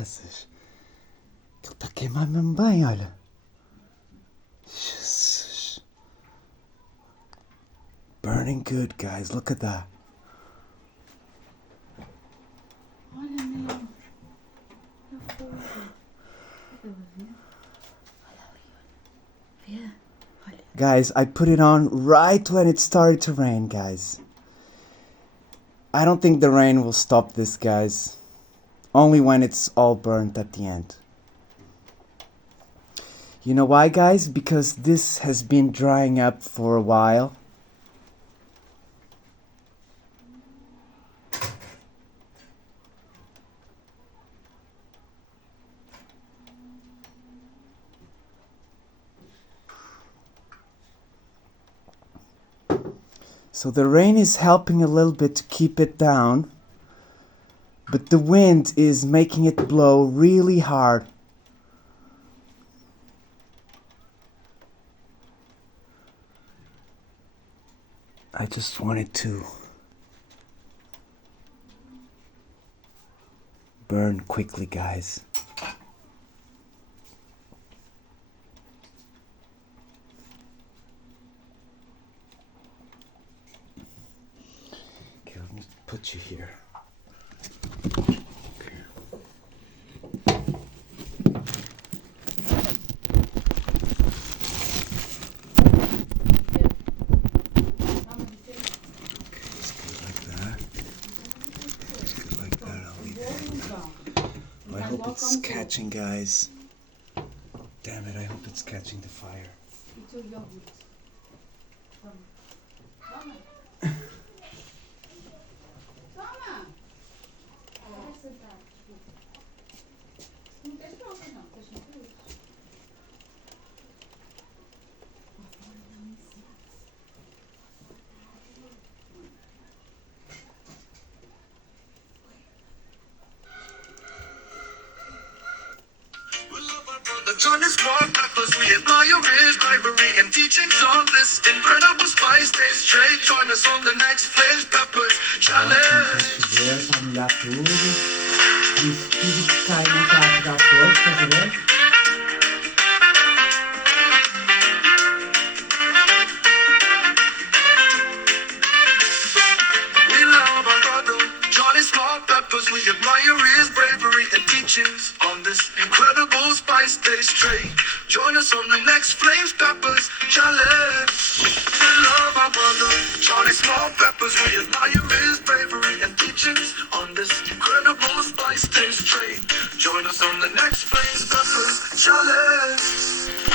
fazes? Ele está a queimar mesmo bem, olha. Jesus. Burning good, guys. Look at that. Olha, meu. É fogo. Olha ali, olha. Vê? Olha. Guys, I put it on right when it started to rain, guys. I don't think the rain will stop this, guys. Only when it's all burnt at the end. You know why, guys? Because this has been drying up for a while. So the rain is helping a little bit to keep it down, but the wind is making it blow really hard. I just wanted to burn quickly, guys. Okay, let me put you here. I hope it's catching, guys. Damn it, I hope it's catching the fire. Johnny's Small Peppers, we admire his bravery and teachings on this incredible spice taste trade. Join us on the next Flames Peppers Challenge. Pra molhar tudo. Isso tudo que cai no prato da flor, tá vendo? We love our brother, Johnny Small Peppers. We admire his bravery and teachings on this incredible spice taste trade. Join us on the next Flames Peppers Challenge. We love our brother, Johnny Small Peppers. We admire his bravery and teachings on this incredible spice taste trade. Join us on the next Flames Peppers Challenge.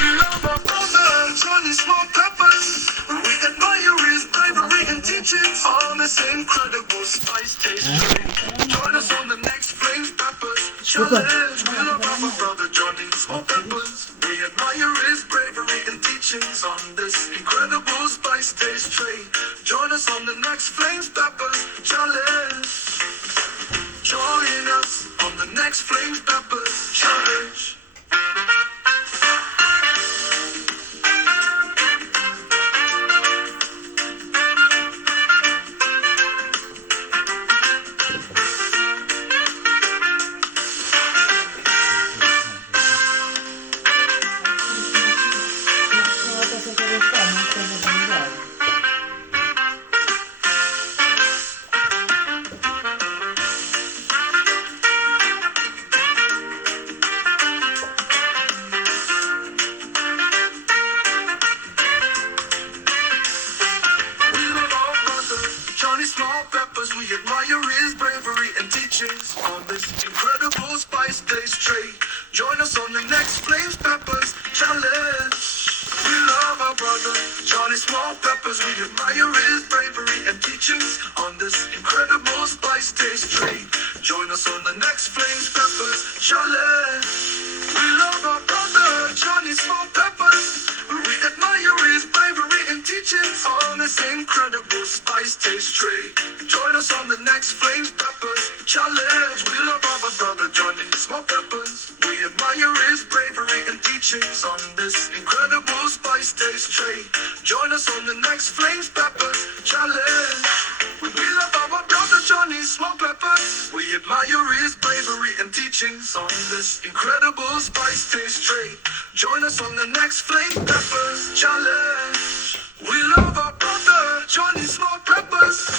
We love our brother, Johnny Small Peppers. We admire his bravery and teachings on this incredible spice taste trade. Join us on the next Flames Peppers Challenge. We love our brother, Johnny Small Peppers. We admire his bravery and teachings on this incredible spice taste trade. Join us on the next Flames Peppers Challenge. Join us on the next Flames Peppers Challenge. Johnny Small Peppers, we admire his bravery and teachings on this incredible spice taste trade. Join us on the next Flames Peppers Challenge. We love our brother, Johnny Small Peppers. We admire his bravery and teachings on this incredible spice taste trade. Join us on the next Flames Peppers Challenge. We love our brother, Johnny Small Peppers. We admire his bravery and teachings on this incredible spice taste trade. Join us on the next Flames Peppers Challenge. We love our brother, Johnny Small Peppers. We admire his bravery and teachings on this incredible spice taste trade. Join us on the next Flames Peppers Challenge. We love our brother, Johnny Small Peppers. We admire his bravery and teachings on this incredible spice taste trade. Join us on the next Flame Peppers Challenge. We love our brother, Johnny Small Peppers.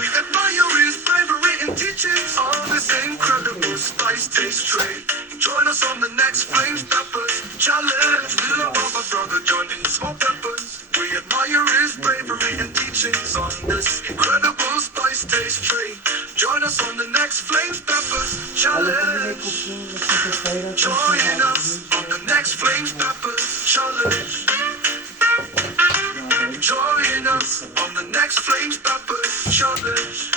We admire his bravery and teachings on this incredible spice taste trade. Join us on the next Flame Peppers Challenge. We love our brother, Johnny Small Peppers. We admire his bravery and teachings on this incredible spice taste trade. Join us on the next Flame Peppers Challenge. Join us on the next Flame Peppers Challenge. Join us on the next Flames Peppers Challenge.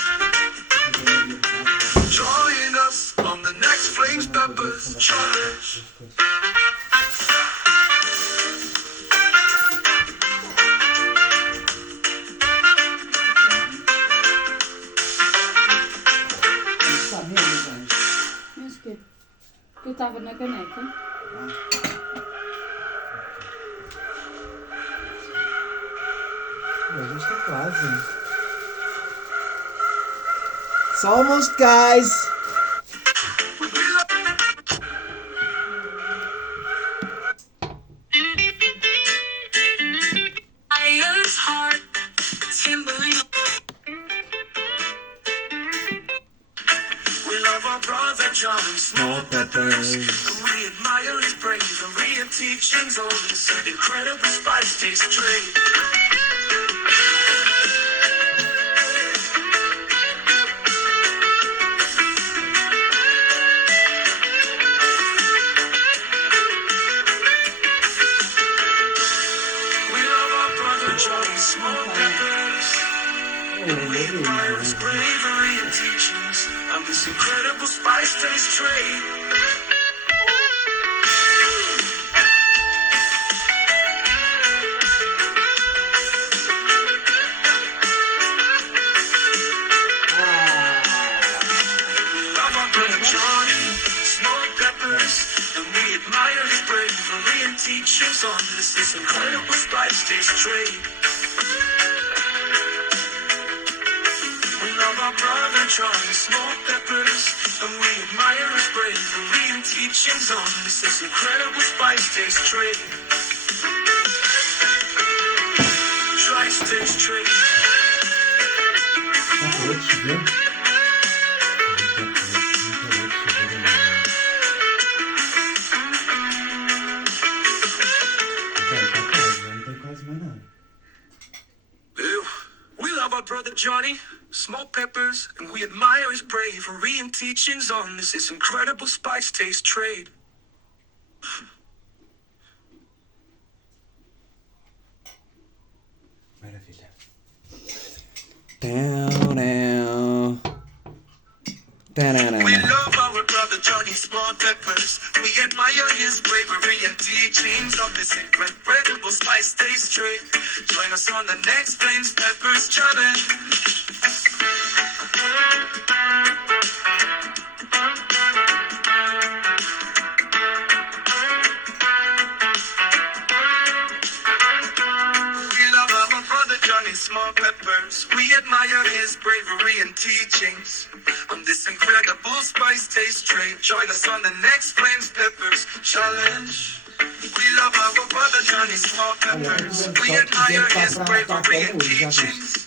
Join us on the next Flames Peppers Challenge. Mas que eu estava na caneca. Já está quase. It's almost, guys. Iron's heart, Timberland. We love our brother Johnny Small Peppers. And we admire his bravery and teachings on this incredible spice taste trade. Johnny Small Peppers. We admire his bravery and teachings on this incredible spice taste trade. We love our brother Johnny Small Peppers, and we admire his bravery and teachings on this incredible spice taste trade. We love our brother Johnny Small Peppers, and we admire his bravery and teachings on this incredible spice taste trade. Spice taste trade. We love our brother Johnny Small Peppers, and we admire his bravery and teachings on this incredible spice taste trade. Maravilha. Down, down. We love our brother Johnny Small Peppers. We admire his bravery and teachings of this incredible spice taste trade. Join us on the next Flames Peppers Challenge. We love our brother Johnny Small Peppers. We admire his bravery and teachings on this incredible spice taste trade. Join us on the next Flames Peppers Challenge. We love our brother Johnny Small Peppers. We admire his bravery and teachings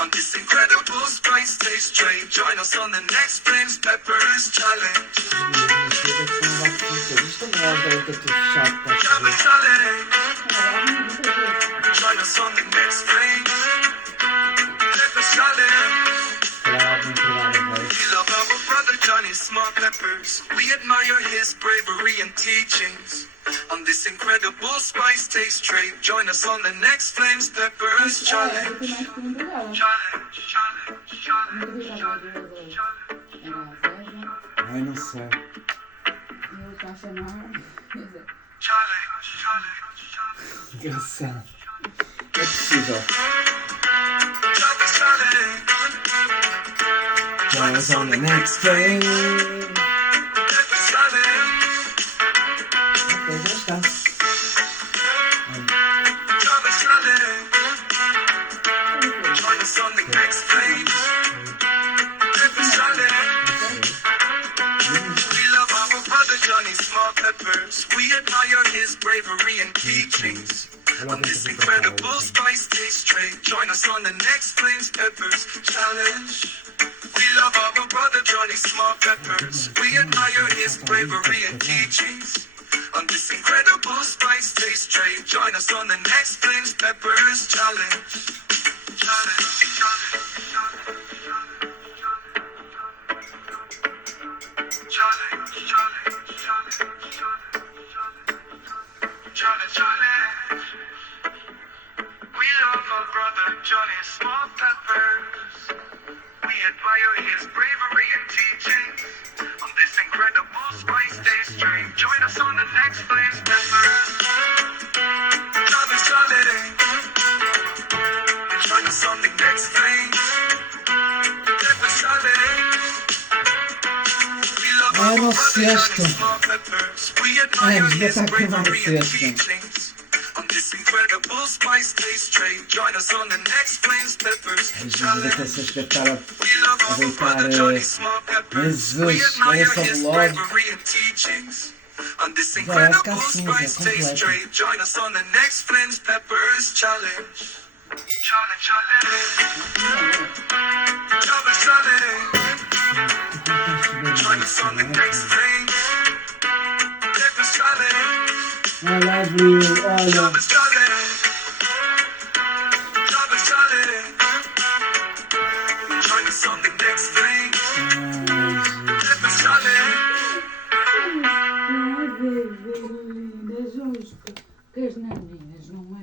on this incredible spice taste trade. Join us on the next Flames Peppers Challenge. Challenge. Join us on the next Flames Peppers Challenge. We love our brother Johnny Small Peppers. We admire his bravery and teachings on this incredible spice taste trade. Join us on the next Flames Peppers Challenge. Ai, não sei. Engraçado. É possível. Join us on the next train. Ok, já está. Join us on the next Flames Peppers Challenge. bravery, and teachings. On this incredible spice taste trade, join us on the next Flames Peppers challenge. We love our brother Johnny Small Peppers. We admire his bravery and teachings. On this incredible spice taste trade, join us on the next Flames Peppers challenge. Challenge. We love our brother Johnny Small Peppers. We admire his bravery and teachings. On this incredible spice taste train, join us on the next Flames Peppers. Challenge. Join us on the next Flames Peppers challenge. We love our brother Johnny Small Peppers. We admire his bravery and teachings. On this incredible spice taste trade, join us on the next Flames Peppers challenge. We love our brother Johnny Small Peppers. We admire his bravery and teachings. On this incredible spice taste trade, join us on the next Flames Peppers challenge. Challenge. Join us on the next Flames Peppers challenge. I love you, all of Join us on the next Flames Peppers challenge. Meninas, justo. Que as meninas, não é?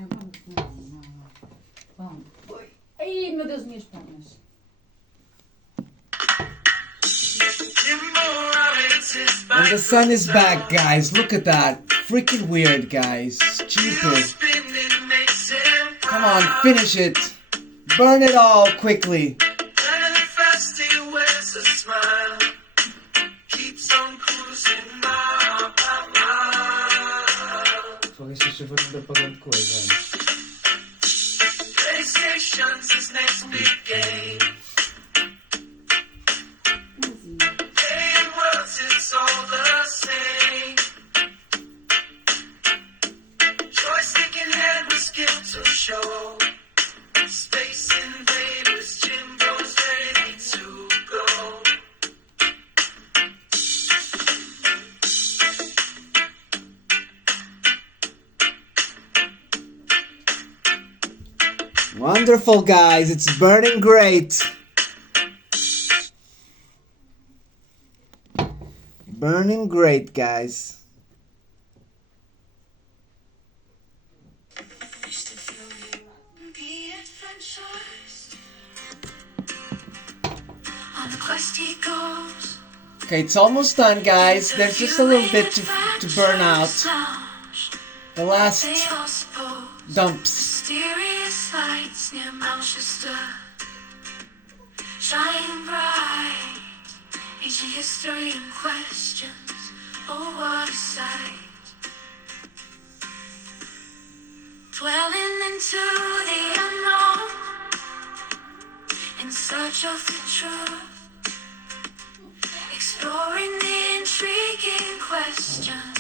Vamos. Foi. Ai, meu Deus, minhas pernas. And the sun is back, guys. Look at that. Freaking weird, guys. Stupid. Come on, finish it. Burn it all quickly. PlayStation's his next big game. Playing worlds, it's all the same. Joystick in hand with skill to show. Space Invaders, Jimbo's ready to go. Wonderful, guys. It's burning great. Burning great, guys. Okay, it's almost done, guys. There's just a little bit to burn out. The last dumps. Mysterious lights near Manchester, shining bright, ancient history and questions. Oh, what a sight! Dwelling into the unknown, in search of the truth, exploring the intriguing questions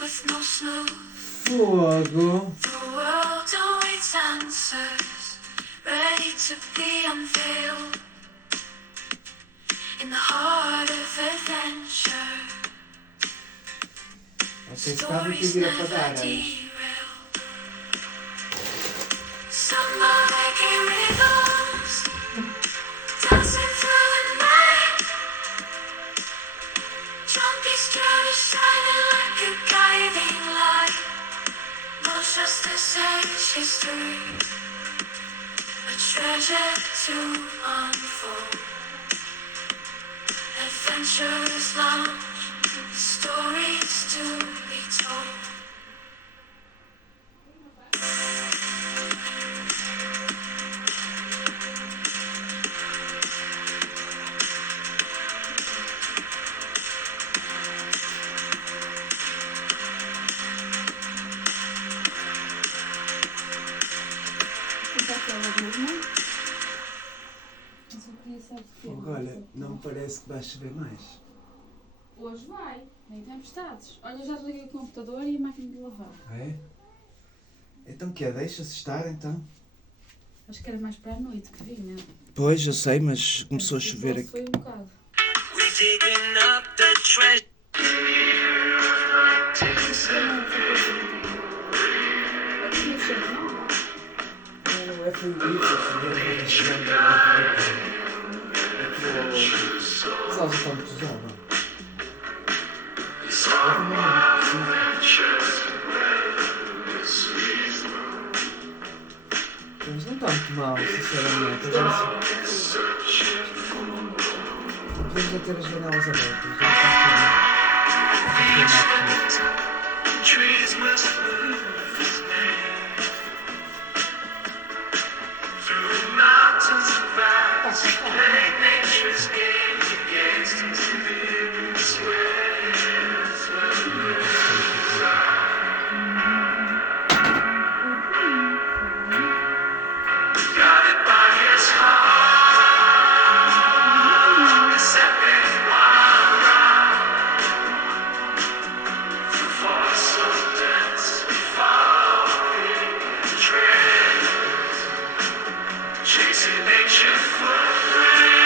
with no snooze. Fogo. The world awaits answers, ready to be unveiled. In the heart of adventure, stories never derail. Samba reggae rhythms, dancing through the night. Junkie strata shining like a guiding light. Most justice age history, a treasure to unfold. Adventures launch, stories to be told. Fogo, olha, não me parece que vai chover mais. Hoje vai, nem tempestades. Olha, já desliguei o computador e a máquina de lavar. É? Então que é? Deixa-se estar então? Acho que era mais para a noite que vinha. Pois, eu sei, mas começou a chover aqui. Foi um bocado. We digging up the treasure. Aqui no chão, não? Não, é foi o livro, mas ela já está muito usada. Mas não está muito mal, sinceramente. Podemos já ter as janelas abertas. Trees must move his name through mountains and valleys, playing nature's game against his living swears. Guided by his heart, the serpent wild ride through forests so dense, following trails, chasing ancient footprints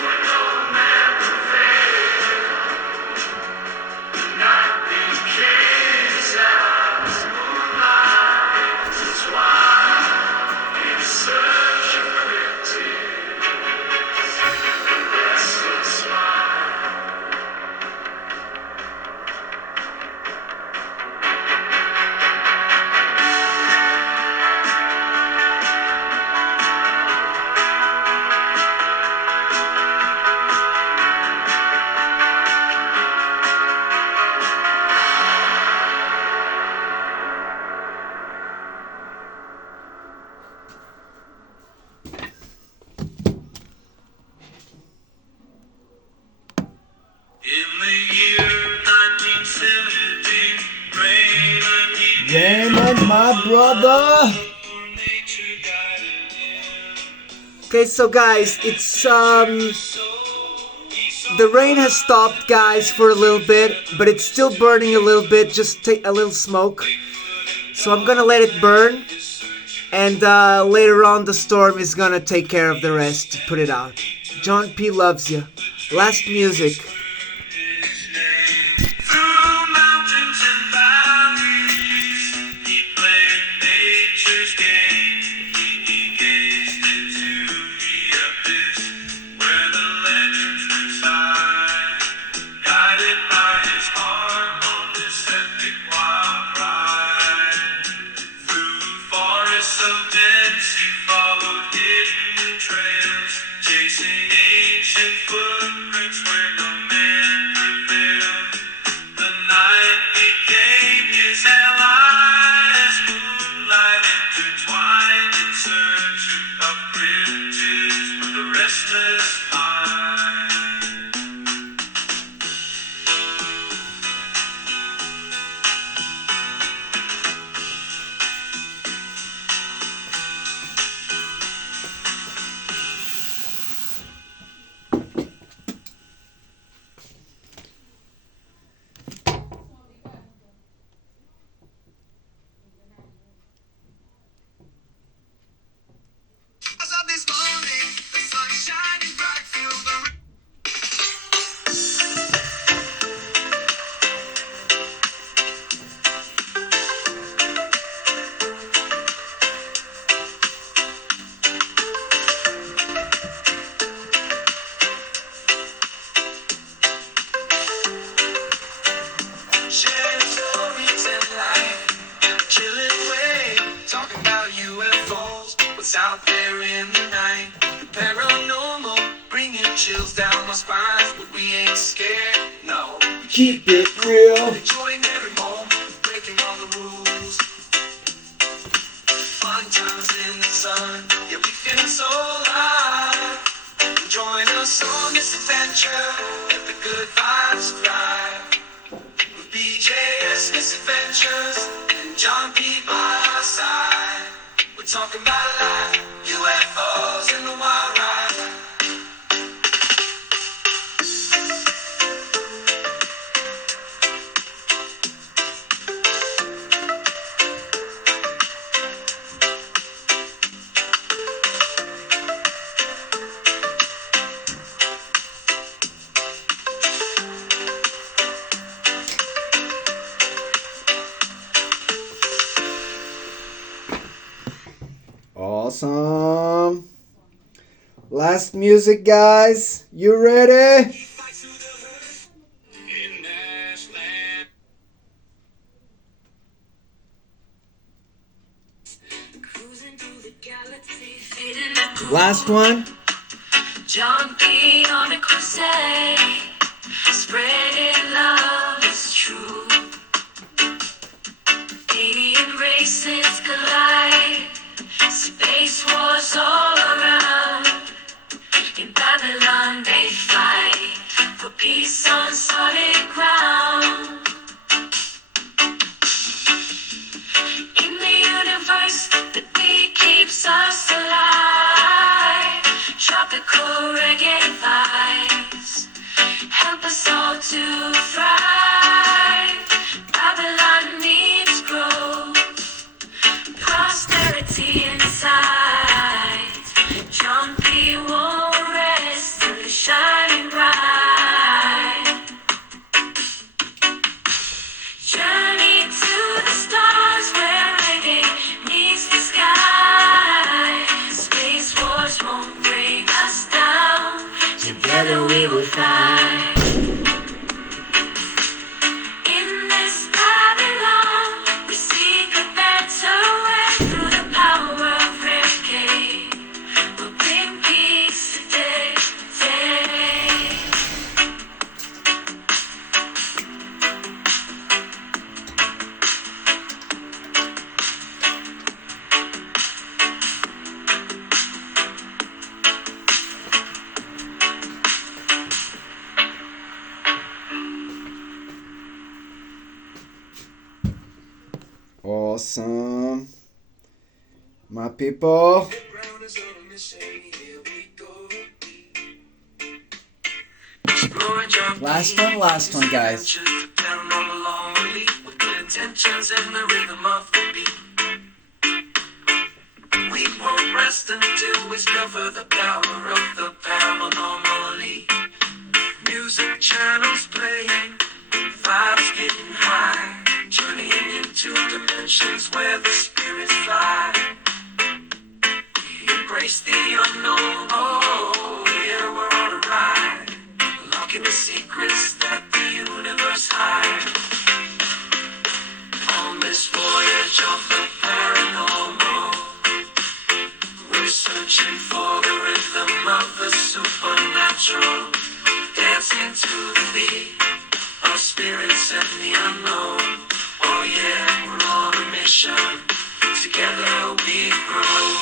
where no man prevailed. The night became his eyes, moonlight is wild in search of cryptids, restless smile. In the year 1970, rain and Raymond, my brother! nature guided him. Okay, so guys, it's the rain has stopped, guys, for a little bit, but it's still burning a little bit, just take a little smoke. So I'm gonna let it burn, and later on the storm is gonna take care of the rest to put it out. John P loves you. Last music. Through mountains and valleys, he played nature's game. He gazed into the abyss where the legends reside. Guided by his heart on this epic wild ride. Through forests of dense, he followed hidden trails, chasing ancient footprints where no man prevailed. The night became his allies, moonlight intertwined in search of cryptids for the restless mind. As of this morning, the sun shining bright, feel the sharing stories and life in a chilling way. Talking about UFOs, what's out there in the night. The paranormal, bringing chills down my spine. But we ain't scared, no. Keep it real. Enjoying every moment, breaking all the rules. Fun times in the sun, yeah, we feeling so alive. Join us on this adventure, let the good vibes fly. With BJS Misadventures and John P by our side. We're talking about life, UFOs and the wild ride. Awesome. Last music, guys. You ready? Last one. John B. on a crusade, spreading love is true. Alien races collide, space wars all around. In Babylon they fight for peace on solid ground. In the universe, the beat keeps us alive. Tropical reggae vibes help us all to thrive. Babylon needs growth, prosperity inside. John P. won't rest till it's shining bright. Journey to the stars where reggae meets the sky. Space wars won't bring us down. Together we will fly. In this Babylon, we seek a better way. Through the power of reggae, we'll bring peace today. Awesome. My people. Last one, guys. Down on the long relief with good intentions and the rhythm of the beat. We won't rest until we discover the power of the paranormally. Music channels playing, vibes getting high, journeying into dimensions where the spirits fly. We embrace the unknown, oh yeah, we're on a ride, unlocking the secrets that the universe hides. On this voyage of the paranormal, we're searching for the rhythm of the supernatural, dancing to the beat of spirits and the unknown. Oh yeah, we're on a mission, together we grow.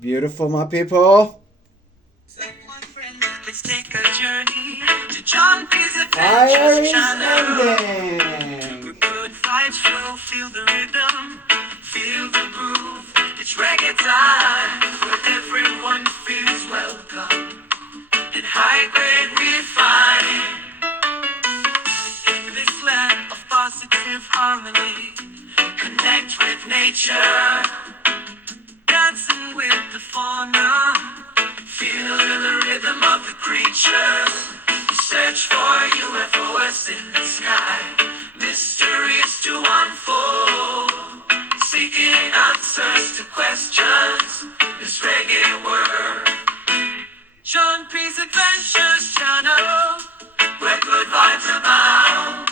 Beautiful, my people. Let's take a journey to John P's Fire Adventures is Channel. ending. Good vibes flow, feel the rhythm, feel the groove. It's reggae time, where everyone feels welcome. And high grade refined. In this land of positive harmony, connect with nature. Dancing with the fauna, feel the rhythm of the creatures. Search for UFOs in the sky, mysteries to unfold. Seeking answers to questions, this reggae world. John P's Adventures Channel, where good vibes abound.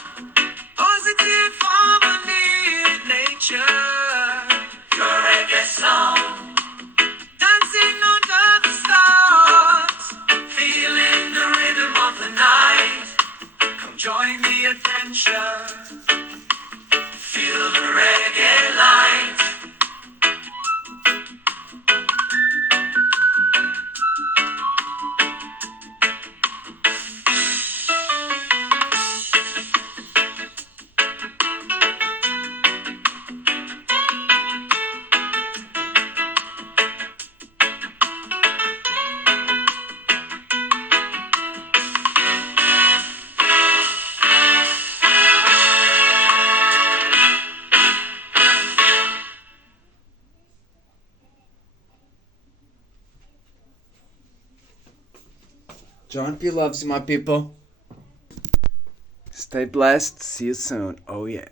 Positive harmony with nature, your reggae sound. Dancing under the stars, feeling the rhythm of the night. Come join the adventure. John P loves you, my people. Stay blessed. See you soon. Oh, yeah.